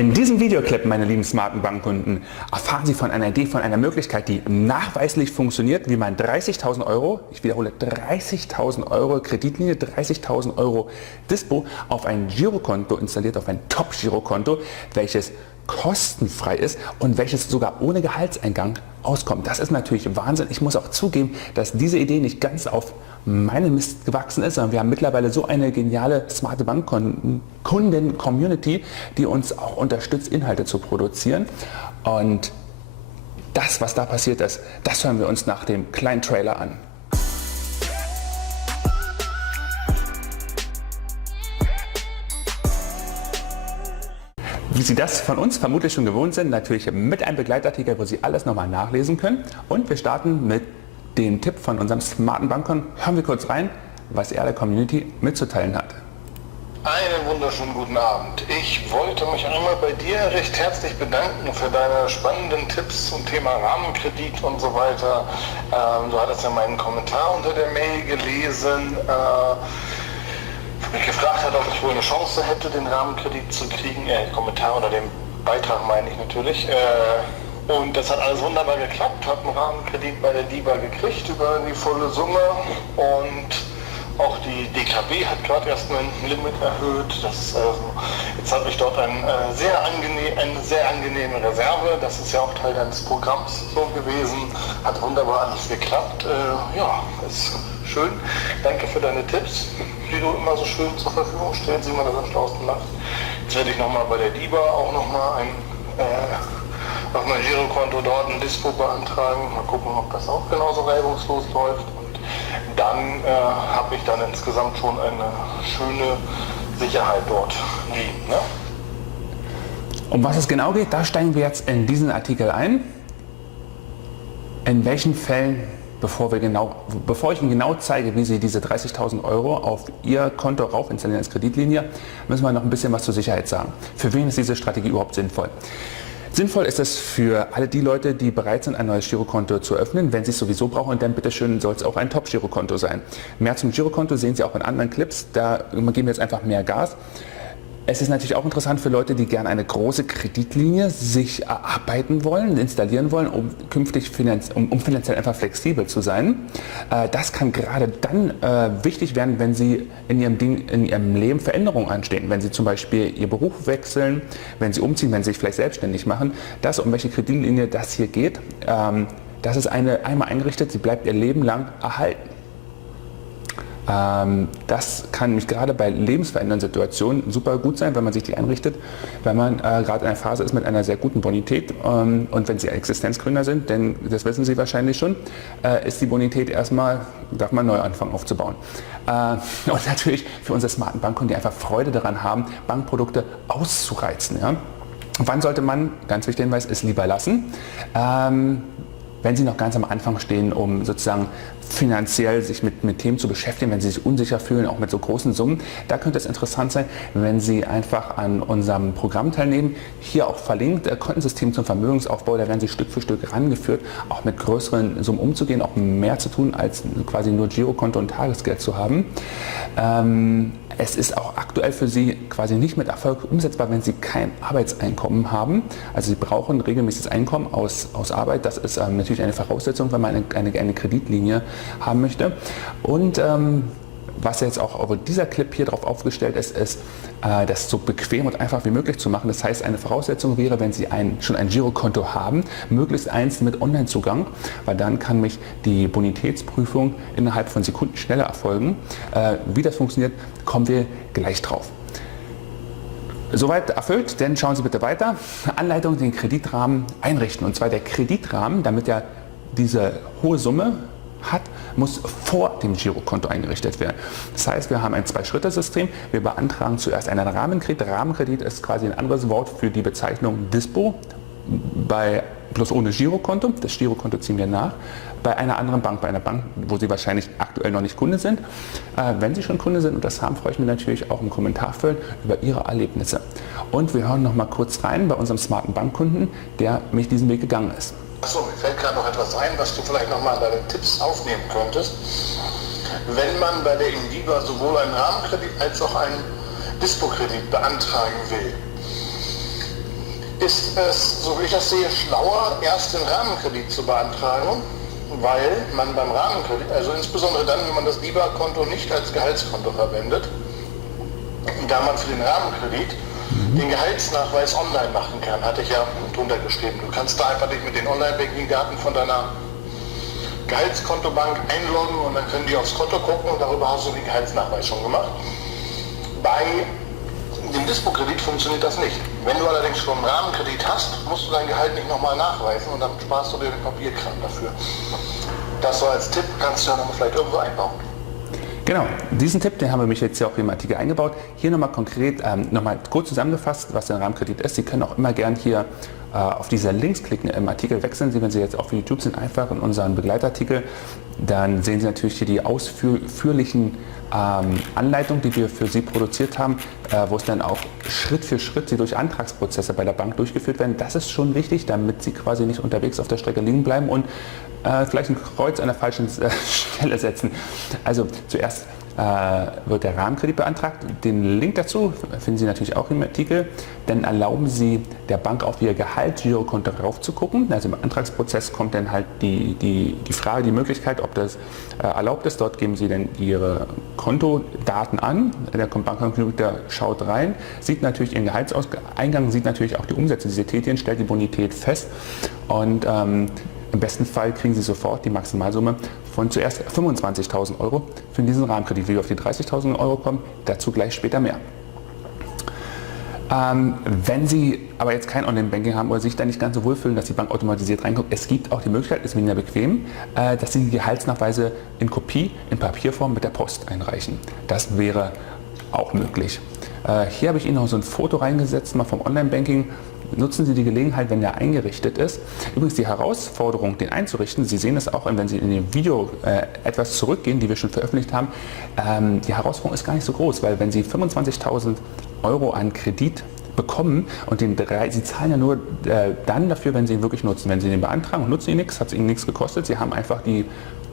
In diesem Videoclip, meine lieben smarten Bankkunden, erfahren Sie von einer Idee, von einer Möglichkeit, die nachweislich funktioniert, wie man 30.000 Euro, ich wiederhole 30.000 Euro Kreditlinie, 30.000 Euro Dispo auf ein Girokonto installiert, auf ein Top-Girokonto, welches kostenfrei ist und welches sogar ohne Gehaltseingang auskommt. Das ist natürlich Wahnsinn. Ich muss auch zugeben, dass diese Idee nicht ganz auf meinen Mist gewachsen ist, sondern wir haben mittlerweile so eine geniale smarte Bankkunden-Community, die uns auch unterstützt, Inhalte zu produzieren. Und das, was da passiert ist, das hören wir uns nach dem kleinen Trailer an. Wie Sie das von uns vermutlich schon gewohnt sind, natürlich mit einem Begleitartikel, wo Sie alles nochmal nachlesen können. Und wir starten mit dem Tipp von unserem smarten Bankkunden. Hören wir kurz rein, was er der Community mitzuteilen hat. Einen wunderschönen guten Abend. Ich wollte mich einmal bei dir recht herzlich bedanken für deine spannenden Tipps zum Thema Rahmenkredit und so weiter. Du hattest ja meinen Kommentar unter der Mail gelesen. Mich gefragt hat, ob ich wohl eine Chance hätte, den Rahmenkredit zu kriegen. Kommentar unter dem Beitrag meine ich natürlich. Und das hat alles wunderbar geklappt. Habe einen Rahmenkredit bei der DIBA gekriegt über die volle Summe. Und auch die DKB hat gerade erst mein Limit erhöht. Jetzt habe ich dort eine sehr angenehme Reserve. Das ist ja auch Teil deines Programms so gewesen. Hat wunderbar alles geklappt. Ja, ist schön. Danke für deine Tipps, die du immer so schön zur Verfügung stellst, wie man das am schlausten macht. Jetzt werde ich nochmal bei der DIBA auch nochmal auf mein Girokonto dort ein Dispo beantragen. Mal gucken, ob das auch genauso reibungslos läuft. Und dann habe ich dann insgesamt schon eine schöne Sicherheit dort liegen. Ne? Um was es genau geht, da steigen wir jetzt in diesen Artikel ein. In welchen Fällen, bevor ich Ihnen genau zeige, wie Sie diese 30.000 Euro auf Ihr Konto rauf installieren als Kreditlinie, müssen wir noch ein bisschen was zur Sicherheit sagen. Für wen ist diese Strategie überhaupt sinnvoll? Sinnvoll ist es für alle die Leute, die bereit sind, ein neues Girokonto zu öffnen. Wenn Sie es sowieso brauchen, dann bitteschön soll es auch ein Top-Girokonto sein. Mehr zum Girokonto sehen Sie auch in anderen Clips, da geben wir jetzt einfach mehr Gas. Es ist natürlich auch interessant für Leute, die gerne eine große Kreditlinie sich erarbeiten wollen, installieren wollen, um künftig finanziell einfach flexibel zu sein. Das kann gerade dann wichtig werden, wenn Sie in Ihrem Leben Veränderungen anstehen. Wenn Sie zum Beispiel Ihr Beruf wechseln, wenn Sie umziehen, wenn Sie sich vielleicht selbstständig machen. Das, um welche Kreditlinie das hier geht, das ist einmal eingerichtet, sie bleibt Ihr Leben lang erhalten. Das kann nämlich gerade bei lebensverändernden Situationen super gut sein, wenn man sich die einrichtet, wenn man gerade in einer Phase ist mit einer sehr guten Bonität und wenn Sie Existenzgründer sind, denn das wissen Sie wahrscheinlich schon, ist die Bonität erstmal, darf man neu anfangen aufzubauen. Und natürlich für unsere smarten Bankkunden, die einfach Freude daran haben, Bankprodukte auszureizen. Ja? Wann sollte man, ganz wichtiger Hinweis, es lieber lassen? Wenn Sie noch ganz am Anfang stehen, um sozusagen finanziell sich mit Themen zu beschäftigen, wenn Sie sich unsicher fühlen, auch mit so großen Summen, da könnte es interessant sein, wenn Sie einfach an unserem Programm teilnehmen. Hier auch verlinkt, Kontensystem zum Vermögensaufbau, da werden Sie Stück für Stück rangeführt, auch mit größeren Summen umzugehen, auch mehr zu tun, als quasi nur Girokonto und Tagesgeld zu haben. Es ist auch aktuell für Sie quasi nicht mit Erfolg umsetzbar, wenn Sie kein Arbeitseinkommen haben. Also Sie brauchen regelmäßiges Einkommen aus Arbeit. Das ist natürlich eine Voraussetzung, wenn man eine Kreditlinie haben möchte. Und was jetzt auch auf dieser Clip hier drauf aufgestellt ist, das so bequem und einfach wie möglich zu machen. Das heißt, eine Voraussetzung wäre, wenn Sie schon ein Girokonto haben, möglichst eins mit Onlinezugang, weil dann kann mich die Bonitätsprüfung innerhalb von Sekunden schneller erfolgen. Wie das funktioniert, kommen wir gleich drauf. Soweit erfüllt, dann schauen Sie bitte weiter. Anleitung, den Kreditrahmen einrichten. Und zwar der Kreditrahmen, damit er diese hohe Summe hat, muss vor dem Girokonto eingerichtet werden. Das heißt, wir haben ein Zwei-Schritte-System. Wir beantragen zuerst einen Rahmenkredit. Rahmenkredit ist quasi ein anderes Wort für die Bezeichnung Dispo, bloß ohne Girokonto. Das Girokonto ziehen wir nach. Bei einer anderen Bank, bei einer Bank, wo Sie wahrscheinlich aktuell noch nicht Kunde sind. Wenn Sie schon Kunde sind und das haben, freue ich mich natürlich auch im Kommentarfeld über Ihre Erlebnisse. Und wir hören noch mal kurz rein bei unserem smarten Bankkunden, der mich diesen Weg gegangen ist. Achso, mir fällt gerade noch etwas ein, was du vielleicht nochmal an deine Tipps aufnehmen könntest. Wenn man bei der DIBA sowohl einen Rahmenkredit als auch einen Dispo-Kredit beantragen will, ist es, so wie ich das sehe, schlauer, erst den Rahmenkredit zu beantragen, weil man beim Rahmenkredit, also insbesondere dann, wenn man das DIBA-Konto nicht als Gehaltskonto verwendet, da man für den Rahmenkredit den Gehaltsnachweis online machen kann, hatte ich ja drunter geschrieben. Du kannst da einfach dich mit den Online-Banking-Daten von deiner Gehaltskontobank einloggen und dann können die aufs Konto gucken und darüber hast du den Gehaltsnachweis schon gemacht. Bei dem Dispo-Kredit funktioniert das nicht. Wenn du allerdings schon einen Rahmenkredit hast, musst du dein Gehalt nicht nochmal nachweisen und dann sparst du dir den Papierkram dafür. Das so als Tipp, kannst du ja noch vielleicht irgendwo einbauen. Genau, diesen Tipp, den haben wir mich jetzt hier auch im Artikel eingebaut. Hier nochmal konkret, nochmal kurz zusammengefasst, was der Rahmenkredit ist. Sie können auch immer gern hier auf diese Links klicken im Artikel. Wechseln Sie, wenn Sie jetzt auf YouTube sind, einfach in unseren Begleitartikel. Dann sehen Sie natürlich hier die ausführlichen Anleitungen, die wir für Sie produziert haben, wo es dann auch Schritt für Schritt Sie durch Antragsprozesse bei der Bank durchgeführt werden. Das ist schon wichtig, damit Sie quasi nicht unterwegs auf der Strecke liegen bleiben und vielleicht ein Kreuz an der falschen Stelle setzen. Also zuerst wird der Rahmenkredit beantragt. Den Link dazu finden Sie natürlich auch im Artikel. Dann erlauben Sie der Bank auf Ihr Gehalt-Girokonto rauf zu gucken. Also im Antragsprozess kommt dann halt die Frage, die Möglichkeit, ob das erlaubt ist. Dort geben Sie dann Ihre Kontodaten an. Der Bankcomputer schaut rein, sieht natürlich Ihren Gehaltseingang, sieht natürlich auch die Umsätze, die Sie tätigen, stellt die Bonität fest und im besten Fall kriegen Sie sofort die Maximalsumme von zuerst 25.000 Euro für diesen Rahmenkredit. Wie wir auf die 30.000 Euro kommen, dazu gleich später mehr. Wenn Sie aber jetzt kein Online-Banking haben oder sich da nicht ganz so wohlfühlen, dass die Bank automatisiert reinguckt, es gibt auch die Möglichkeit, ist weniger bequem, dass Sie die Gehaltsnachweise in Kopie, in Papierform mit der Post einreichen. Das wäre auch möglich. Hier habe ich Ihnen noch so ein Foto reingesetzt, mal vom Online-Banking. Nutzen Sie die Gelegenheit, wenn der eingerichtet ist. Übrigens die Herausforderung, den einzurichten, Sie sehen es auch, wenn Sie in dem Video etwas zurückgehen, die wir schon veröffentlicht haben, die Herausforderung ist gar nicht so groß, weil wenn Sie 25.000 Euro an Kredit bekommen und Sie zahlen ja nur dann dafür, wenn Sie ihn wirklich nutzen. Wenn Sie den beantragen und nutzen ihn nichts, hat es Ihnen nichts gekostet. Sie haben einfach die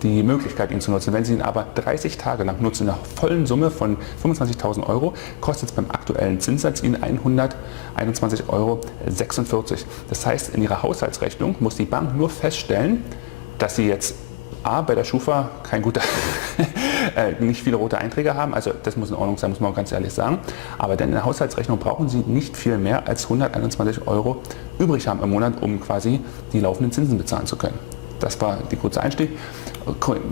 Möglichkeit, ihn zu nutzen. Wenn Sie ihn aber 30 Tage lang nutzen, in einer vollen Summe von 25.000 Euro, kostet es beim aktuellen Zinssatz Ihnen 121,46 Euro. Das heißt, in Ihrer Haushaltsrechnung muss die Bank nur feststellen, dass Sie jetzt bei der Schufa nicht viele rote Einträge haben, also das muss in Ordnung sein, muss man ganz ehrlich sagen. Aber denn in der Haushaltsrechnung brauchen Sie nicht viel mehr als 121 Euro übrig haben im Monat, um quasi die laufenden Zinsen bezahlen zu können. Das war der kurze Einstieg.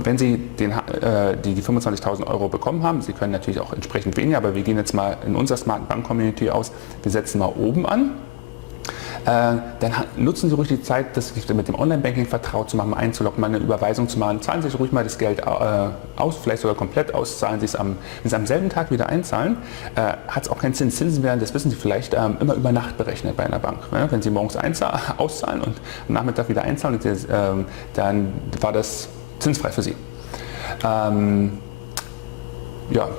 Wenn Sie die 25.000 Euro bekommen haben, Sie können natürlich auch entsprechend weniger, aber wir gehen jetzt mal in unserer Smart Bank Community aus, wir setzen mal oben an. Dann nutzen Sie ruhig die Zeit, das mit dem Online-Banking vertraut zu machen, mal einzuloggen, mal eine Überweisung zu machen. Zahlen Sie sich ruhig mal das Geld aus, vielleicht sogar komplett auszahlen. Sie wenn Sie am selben Tag wieder einzahlen, hat es auch keinen Zins. Zinsen werden, das wissen Sie vielleicht, immer über Nacht berechnet bei einer Bank. Ja, wenn Sie morgens auszahlen und am Nachmittag wieder einzahlen, dann war das zinsfrei für Sie.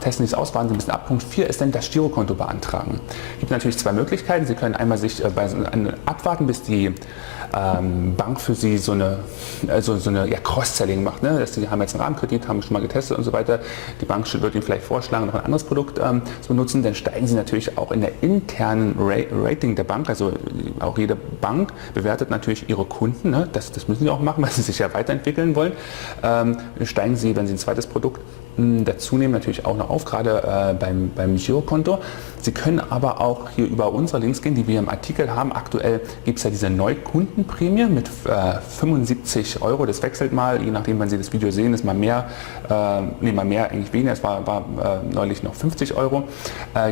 Testen Sie es aus, warten Sie ein bisschen ab. Punkt 4 ist dann das Girokonto beantragen. Es gibt natürlich zwei Möglichkeiten. Sie können einmal sich abwarten, bis die Bank für Sie so eine Cross-Selling macht. Ne? Sie haben jetzt einen Rahmenkredit, haben schon mal getestet und so weiter. Die Bank wird Ihnen vielleicht vorschlagen, noch ein anderes Produkt zu benutzen. Dann steigen Sie natürlich auch in der internen Rating der Bank. Also auch jede Bank bewertet natürlich ihre Kunden. Ne? Das müssen Sie auch machen, weil Sie sich ja weiterentwickeln wollen. Steigen Sie, wenn Sie ein zweites Produkt dazu nehmen, natürlich auch noch auf, gerade beim Girokonto. Sie können aber auch hier über unsere Links gehen, die wir im Artikel haben. Aktuell gibt es ja diese Neukundenprämie mit 75 Euro. Das wechselt mal, je nachdem, wann Sie das Video sehen, ist mal mehr, mal mehr, eigentlich weniger. Es war neulich noch 50 Euro.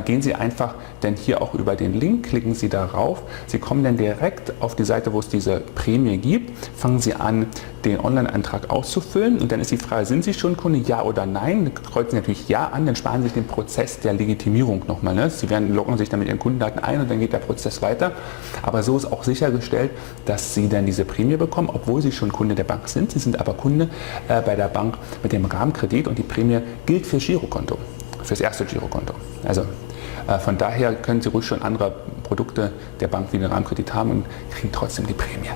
Gehen Sie einfach denn hier auch über den Link, klicken Sie darauf. Sie kommen dann direkt auf die Seite, wo es diese Prämie gibt. Fangen Sie an, den Online-Antrag auszufüllen und dann ist die Frage, sind Sie schon Kunde, ja oder nein? Kreuzen Sie natürlich ja an, dann sparen Sie sich den Prozess der Legitimierung nochmal. Ne? Sie loggen sich dann mit Ihren Kundendaten ein und dann geht der Prozess weiter. Aber so ist auch sichergestellt, dass Sie dann diese Prämie bekommen, obwohl Sie schon Kunde der Bank sind. Sie sind aber Kunde bei der Bank mit dem Rahmenkredit und die Prämie gilt für Girokonto, fürs erste Girokonto. Also von daher können Sie ruhig schon andere Produkte der Bank wie den Rahmenkredit haben und kriegen trotzdem die Prämie.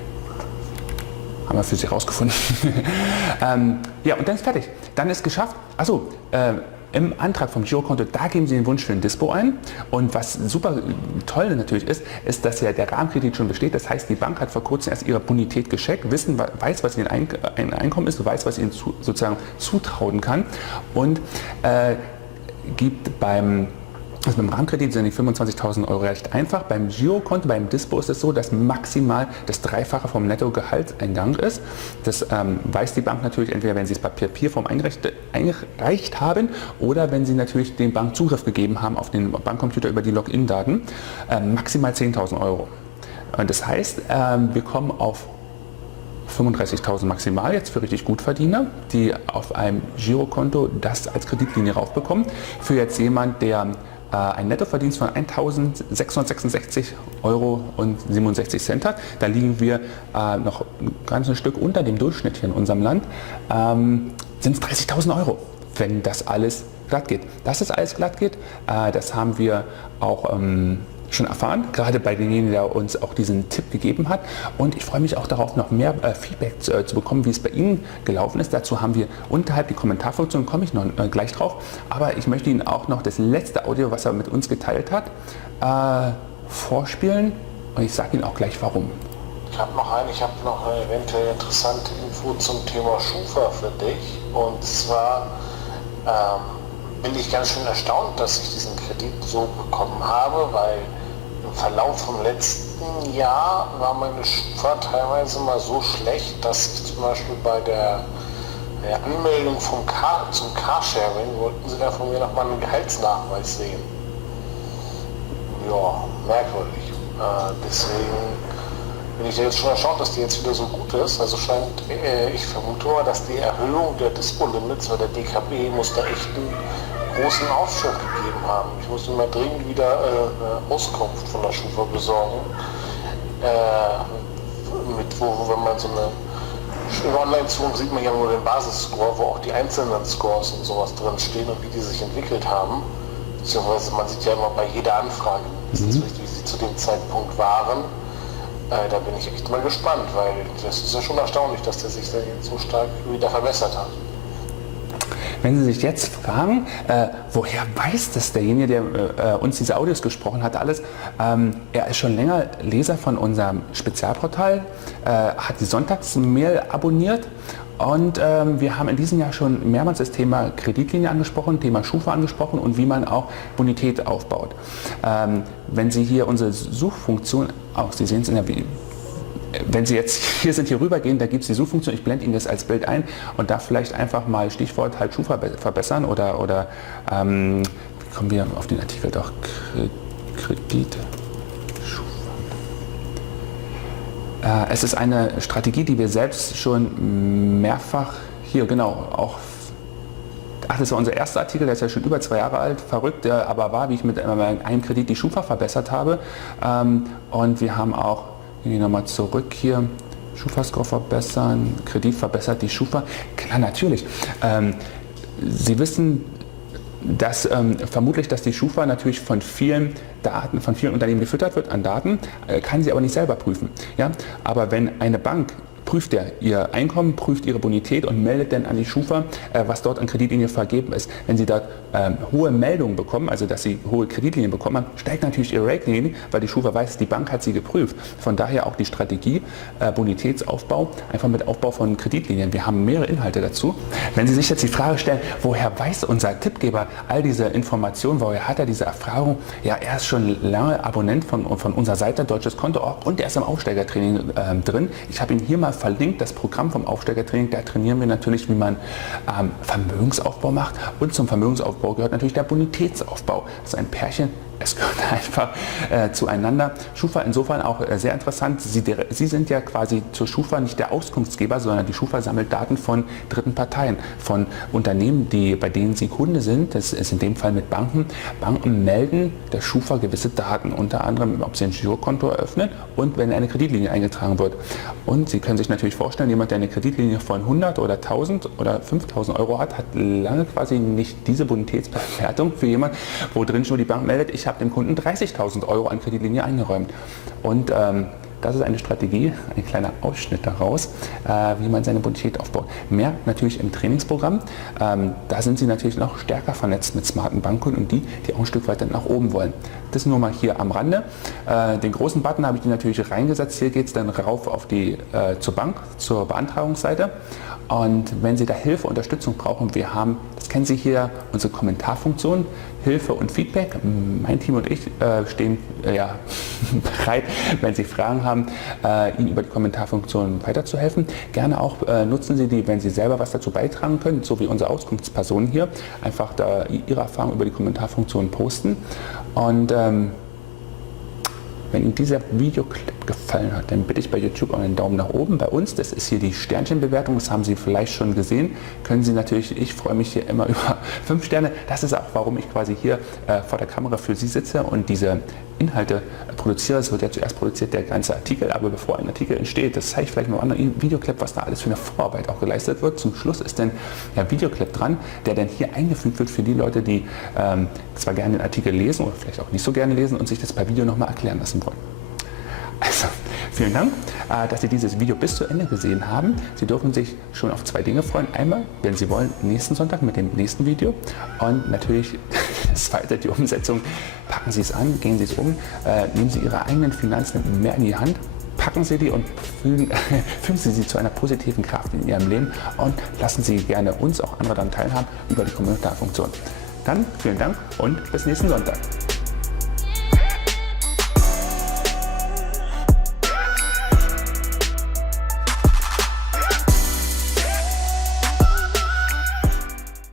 Haben wir für Sie rausgefunden. Und dann ist fertig. Dann ist geschafft. Achso, im Antrag vom Girokonto, da geben Sie den Wunsch für ein Dispo ein. Und was super toll natürlich ist, dass ja der Rahmenkredit schon besteht. Das heißt, die Bank hat vor kurzem erst ihre Bonität gecheckt, weiß, was ihr Einkommen ist, weiß, was ihnen sozusagen zutrauen kann und gibt also beim Rahmenkredit sind die 25.000 € recht einfach. Beim Girokonto, beim Dispo ist es so, dass maximal das Dreifache vom Nettogehaltseingang ist. Das weiß die Bank natürlich entweder, wenn sie es bei Papierform eingereicht haben oder wenn sie natürlich dem Bank Zugriff gegeben haben auf den Bankcomputer über die Login-Daten. Maximal 10.000 €. Und das heißt, wir kommen auf 35.000 maximal jetzt für richtig Gutverdiener, die auf einem Girokonto das als Kreditlinie raufbekommen. Für jetzt jemand, der ein Nettoverdienst von 1.666,67 € hat, da liegen wir noch ein ganzes Stück unter dem Durchschnitt hier in unserem Land, sind es 30.000 €, wenn das alles glatt geht. Dass es alles glatt geht, das haben wir auch schon erfahren, gerade bei demjenigen, der uns auch diesen Tipp gegeben hat. Und ich freue mich auch darauf, noch mehr Feedback zu bekommen, wie es bei Ihnen gelaufen ist. Dazu haben wir unterhalb die Kommentarfunktion, komme ich noch gleich drauf. Aber ich möchte Ihnen auch noch das letzte Audio, was er mit uns geteilt hat, vorspielen. Und ich sage Ihnen auch gleich, warum. Ich habe noch eine eventuell interessante Info zum Thema Schufa für dich. Und zwar bin ich ganz schön erstaunt, dass ich diesen Kredit so bekommen habe, weil im Verlauf vom letzten Jahr war meine Schufa teilweise mal so schlecht, dass ich zum Beispiel bei der Anmeldung zum Carsharing wollten sie da von mir nochmal einen Gehaltsnachweis sehen. Ja, merkwürdig. Deswegen bin ich jetzt schon erstaunt, dass die jetzt wieder so gut ist. Also ich vermute mal, dass die Erhöhung der Dispo-Limits oder der DKB muss da echt einen großen Aufschub gegeben haben. Ich muss mir mal dringend wieder Auskunft von der Schufa besorgen. Wenn man so eine Online-Zugang sieht man ja nur den Basisscore, wo auch die einzelnen Scores und sowas drin stehen und wie die sich entwickelt haben. Beziehungsweise man sieht ja immer bei jeder Anfrage, wie sie zu dem Zeitpunkt waren. Da bin ich echt mal gespannt, weil das ist ja schon erstaunlich, dass der sich da jetzt so stark wieder verbessert hat. Wenn Sie sich jetzt fragen, woher weiß das derjenige, der uns diese Audios gesprochen hat, alles, er ist schon länger Leser von unserem Spezialportal, hat die Sonntagsmail abonniert und wir haben in diesem Jahr schon mehrmals das Thema Kreditlinie angesprochen, Thema Schufa angesprochen und wie man auch Bonität aufbaut. Wenn Sie hier unsere Suchfunktion, Sie sehen es in der wenn Sie jetzt hier rübergehen, da gibt es die Suchfunktion, ich blende Ihnen das als Bild ein und da vielleicht einfach mal Stichwort halt Schufa verbessern oder wie kommen wir auf den Artikel doch, Kredite. Es ist eine Strategie, die wir selbst schon mehrfach hier, genau, auch. Ach, das war unser erster Artikel, der ist ja schon über 2 Jahre alt, verrückt, der aber war, wie ich mit einem Kredit die Schufa verbessert habe. Und wir haben auch, gehen wir nochmal zurück hier, Schufa-Score verbessern, Kredit verbessert die Schufa. Klar, natürlich. Sie wissen, dass vermutlich, dass die Schufa natürlich von vielen Daten, von vielen Unternehmen gefüttert wird an Daten, kann sie aber nicht selber prüfen. Ja? Aber wenn eine Bank prüft ihr Einkommen, prüft ihre Bonität und meldet dann an die Schufa, was dort an Kreditlinien vergeben ist. Wenn sie dort hohe Meldungen bekommen, also dass sie hohe Kreditlinien bekommen haben, steigt natürlich ihre Rating, weil die Schufa weiß, die Bank hat sie geprüft. Von daher auch die Strategie Bonitätsaufbau, einfach mit Aufbau von Kreditlinien. Wir haben mehrere Inhalte dazu. Wenn Sie sich jetzt die Frage stellen, woher weiß unser Tippgeber all diese Informationen, woher hat er diese Erfahrung? Ja, er ist schon lange Abonnent von unserer Seite deutscheskonto.org und er ist im Aufsteigertraining drin. Ich habe ihn hier mal verlinkt, das Programm vom Aufsteigertraining. Da trainieren wir natürlich, wie man Vermögensaufbau macht und zum Vermögensaufbau gehört natürlich der Bonitätsaufbau. Das ist ein Pärchen, es gehört einfach zueinander. Schufa insofern auch sehr interessant. Sie sind ja quasi zur Schufa nicht der Auskunftsgeber, sondern die Schufa sammelt Daten von dritten Parteien, von Unternehmen, bei denen Sie Kunde sind. Das ist in dem Fall mit Banken. Banken melden der Schufa gewisse Daten, unter anderem, ob sie ein Girokonto eröffnen und wenn eine Kreditlinie eingetragen wird. Und Sie können sich natürlich vorstellen, jemand, der eine Kreditlinie von 100 oder 1000 oder 5000 € hat lange quasi nicht diese Bonitätsbewertung für jemanden, wo drin schon die Bank meldet, ich habe dem Kunden 30.000 € an Kreditlinie eingeräumt. Und das ist eine Strategie, ein kleiner Ausschnitt daraus, wie man seine Bonität aufbaut. Mehr natürlich im Trainingsprogramm. Da sind Sie natürlich noch stärker vernetzt mit smarten Bankkunden und die auch ein Stück weiter nach oben wollen. Das nur mal hier am Rande. Den großen Button habe ich natürlich reingesetzt. Hier geht es dann rauf auf zur Bank, zur Beantragungsseite. Und wenn Sie da Hilfe, Unterstützung brauchen, wir haben, das kennen Sie hier, unsere Kommentarfunktion, Hilfe und Feedback. Mein Team und ich stehen bereit, wenn Sie Fragen haben, Ihnen über die Kommentarfunktion weiterzuhelfen. Gerne auch nutzen Sie die, wenn Sie selber was dazu beitragen können, so wie unsere Auskunftspersonen hier, einfach da Ihre Erfahrung über die Kommentarfunktion posten. Und wenn Ihnen dieser Videoclip gefallen hat, dann bitte ich bei YouTube einen Daumen nach oben. Bei uns, das ist hier die Sternchenbewertung, das haben Sie vielleicht schon gesehen, können Sie natürlich, ich freue mich hier immer über 5 Sterne. Das ist auch, warum ich quasi hier vor der Kamera für Sie sitze und diese Inhalte produziere. Es wird ja zuerst produziert der ganze Artikel, aber bevor ein Artikel entsteht, das zeige ich vielleicht mal einen Videoclip, was da alles für eine Vorarbeit auch geleistet wird. Zum Schluss ist dann der Videoclip dran, der dann hier eingefügt wird für die Leute, die zwar gerne den Artikel lesen oder vielleicht auch nicht so gerne lesen und sich das per Video nochmal erklären lassen wollen. Also, vielen Dank, dass Sie dieses Video bis zu Ende gesehen haben. Sie dürfen sich schon auf 2 Dinge freuen. Einmal, wenn Sie wollen, nächsten Sonntag mit dem nächsten Video. Und natürlich, das zweite, die Umsetzung. Packen Sie es an, gehen Sie es um, nehmen Sie Ihre eigenen Finanzen mehr in die Hand, packen Sie die und fügen Sie zu einer positiven Kraft in Ihrem Leben und lassen Sie gerne uns, auch andere dann teilhaben über die Kommentarfunktion. Dann vielen Dank und bis nächsten Sonntag.